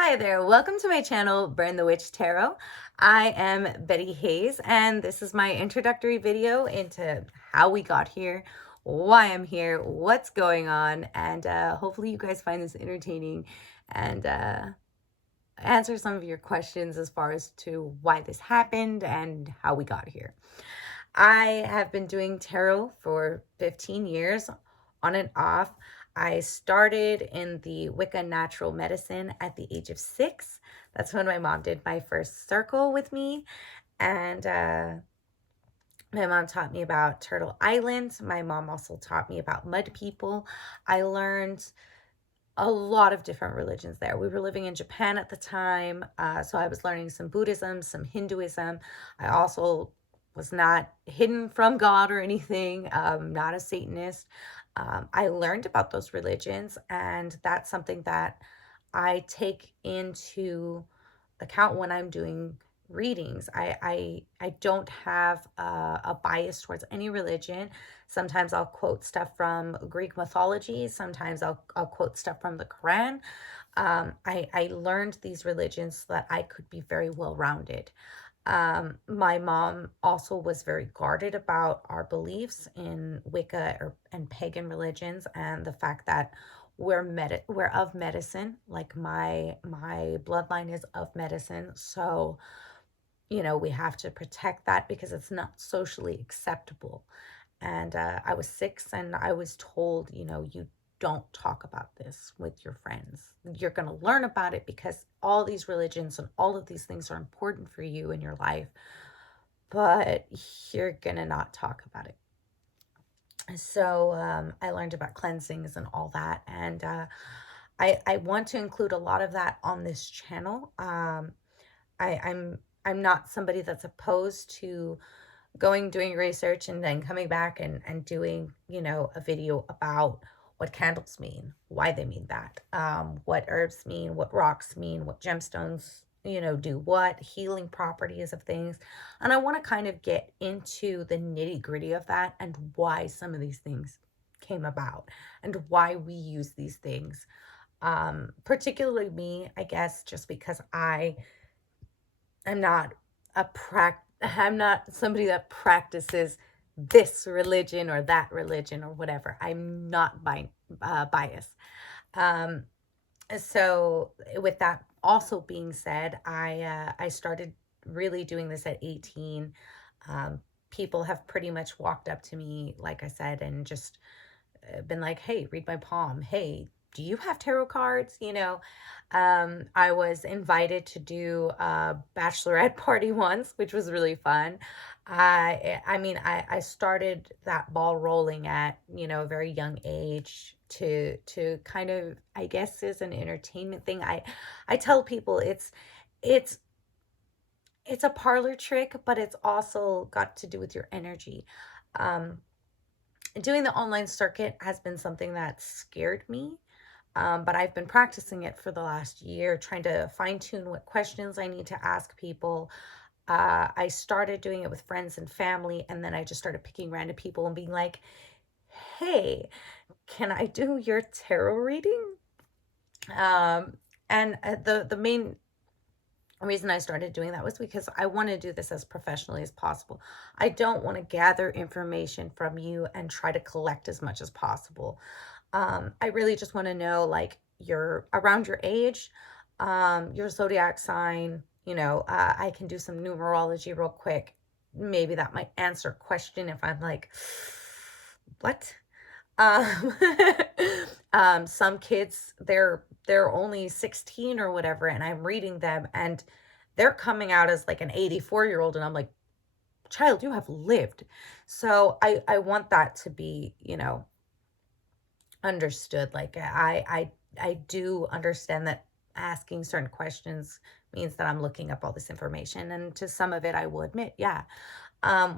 Hi there, welcome to my channel, Burn the Witch Tarot. I am Bettie Hayes, and this is my introductory video into how we got here, why I'm here, what's going on, and hopefully you guys find this entertaining and answer some of your questions as far as to why this happened and how we got here. I have been doing tarot for 15 years on and off. I started in the Wicca natural medicine at the age of 6. That's when my mom did my first circle with me. And my mom taught me about Turtle Island. My mom also taught me about mud people. I learned a lot of different religions there. We were living in Japan at the time, so I was learning some Buddhism, some Hinduism. I also was not hidden from God or anything, not a Satanist. I learned about those religions, and that's something that I take into account when I'm doing readings. I don't have a bias towards any religion. Sometimes I'll quote stuff from Greek mythology. Sometimes I'll quote stuff from the Quran. I learned these religions so that I could be very well-rounded. My mom also was very guarded about our beliefs in Wicca and pagan religions, and the fact that we're of medicine. Like my bloodline is of medicine, so we have to protect that because it's not socially acceptable. And I was 6 and I was told, you don't talk about this with your friends. You're going to learn about it because all these religions and all of these things are important for you in your life, but you're going to not talk about it. So I learned about cleansings and all that. And I want to include a lot of that on this channel. I'm not somebody that's opposed to doing research and then coming back and doing, a video about what candles mean, why they mean that, what herbs mean, what rocks mean, what gemstones, do what, healing properties of things. And I want to kind of get into the nitty gritty of that and why some of these things came about and why we use these things. Particularly me, I guess, just because I'm not I'm not somebody that practices this religion or that religion or whatever. I'm not biased. Um, so with that also being said, I started really doing this at 18. People have pretty much walked up to me, like I said, and just been like, hey, read my palm. Hey, do you have tarot cards? I was invited to do a bachelorette party once, which was really fun. I started that ball rolling at, a very young age to kind of, I guess, is an entertainment thing. I tell people it's it's a parlor trick, but it's also got to do with your energy. Um, Doing the online circuit has been something that scared me, but I've been practicing it for the last year, trying to fine tune what questions I need to ask people. I started doing it with friends and family, and then I just started picking random people and being like, hey, can I do your tarot reading? And the main reason I started doing that was because I want to do this as professionally as possible. I don't want to gather information from you and try to collect as much as possible. I really just want to know, like, you're around your age, your zodiac sign. I can do some numerology real quick. Maybe that might answer a question if I'm like, what? Um, some kids, they're only 16 or whatever, and I'm reading them, and they're coming out as like an 84-year-old, and I'm like, child, you have lived. So I want that to be, understood. Like I do understand that asking certain questions means that I'm looking up all this information, and to some of it I will admit, yeah.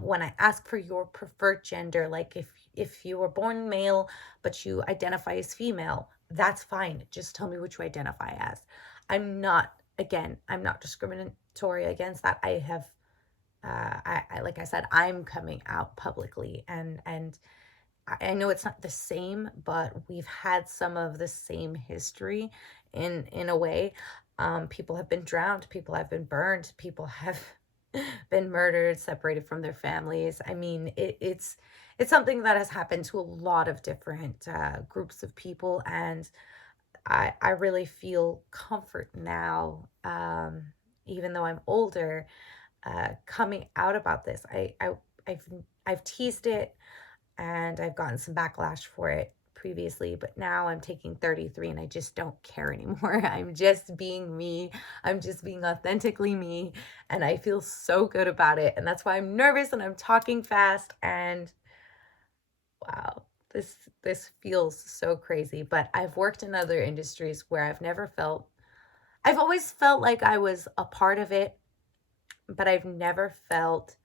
When I ask for your preferred gender, like if you were born male but you identify as female, that's fine. Just tell me what you identify as. I'm not discriminatory against that. I have I like I said, I'm coming out publicly, and I know it's not the same, but we've had some of the same history in a way. People have been drowned, people have been burned, people have been murdered, separated from their families. I mean, it's something that has happened to a lot of different groups of people, and I really feel comfort now, even though I'm older, coming out about this. I've I've teased it, and I've gotten some backlash for it previously, but now I'm taking 33 and I just don't care anymore. I'm just being me. I'm just being authentically me, and I feel so good about it. And that's why I'm nervous and I'm talking fast, and wow, this feels so crazy. But I've worked in other industries where I've always felt like I was a part of it, but I've never felt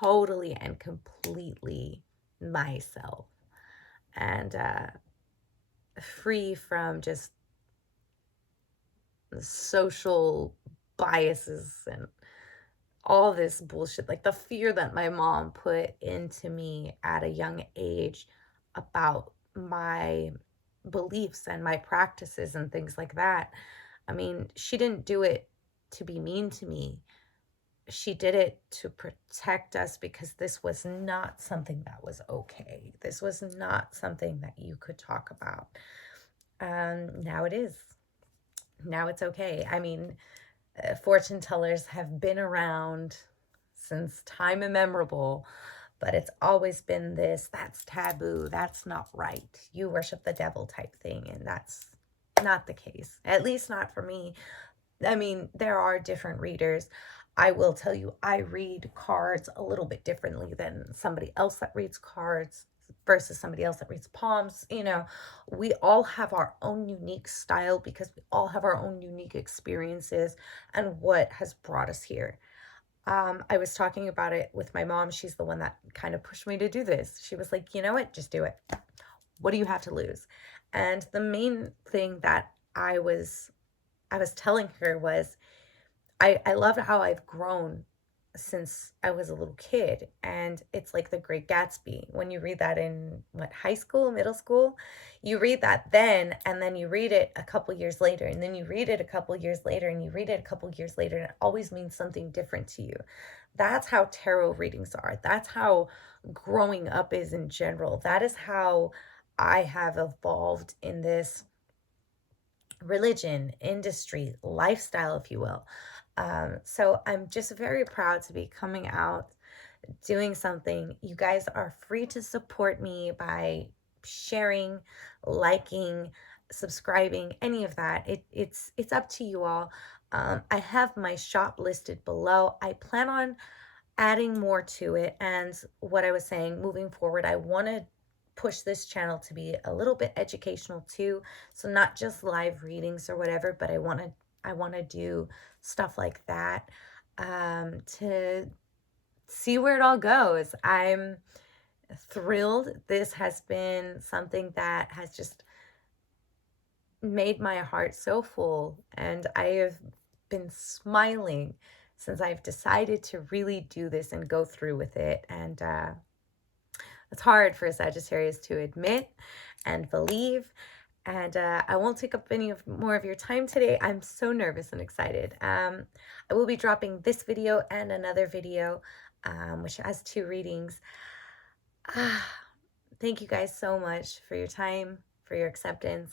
totally and completely myself, and free from just social biases and all this bullshit, like the fear that my mom put into me at a young age about my beliefs and my practices and things like that. I mean, she didn't do it to be mean to me. She did it to protect us, because this was not something that was okay. This was not something that you could talk about. Now it is. Now it's okay. I mean, fortune tellers have been around since time immemorable, but it's always been this, that's taboo, that's not right, you worship the devil type thing, and that's not the case, at least not for me. I mean, there are different readers. I will tell you, I read cards a little bit differently than somebody else that reads cards versus somebody else that reads palms. You know, we all have our own unique style because we all have our own unique experiences and what has brought us here. I was talking about it with my mom. She's the one that kind of pushed me to do this. She was like, you know what, just do it. What do you have to lose? And the main thing that I was telling her was, I love how I've grown since I was a little kid. And it's like The Great Gatsby. When you read that in what, high school, middle school, you read that then, and then you read it a couple years later, and then you read it a couple years later, and you read it a couple years later, and it always means something different to you. That's how tarot readings are. That's how growing up is in general. That is how I have evolved in this religion, industry, lifestyle, if you will. So I'm just very proud to be coming out, doing something. You guys are free to support me by sharing, liking, subscribing, any of that. It's up to you all. I have my shop listed below. I plan on adding more to it, and what I was saying, moving forward, I want to push this channel to be a little bit educational too, so not just live readings or whatever, but I want to do stuff like that, to see where it all goes. I'm thrilled. This has been something that has just made my heart so full, and I have been smiling since I've decided to really do this and go through with it. And it's hard for a Sagittarius to admit and believe. And I won't take up any more of your time today. I'm so nervous and excited. I will be dropping this video and another video, which has 2 readings. Thank you guys so much for your time, for your acceptance.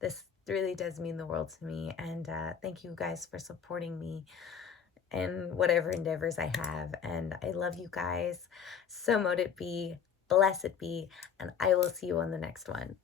This really does mean the world to me. And thank you guys for supporting me and whatever endeavors I have. And I love you guys. So mote it be, blessed be, and I will see you on the next one.